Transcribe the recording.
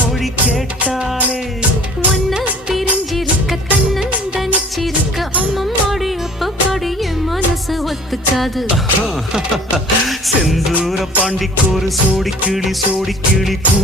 மொழி கேட்டாலே ஒன்ன பிரிஞ்சிருக்க தன்னந்தனிச்சிருக்க அம்மம்மாடி அப்பப்பாடி என் மனசு ஒத்துக்காது. செந்தூர பாண்டிக்கு ஒரு சோடி கிளி கூ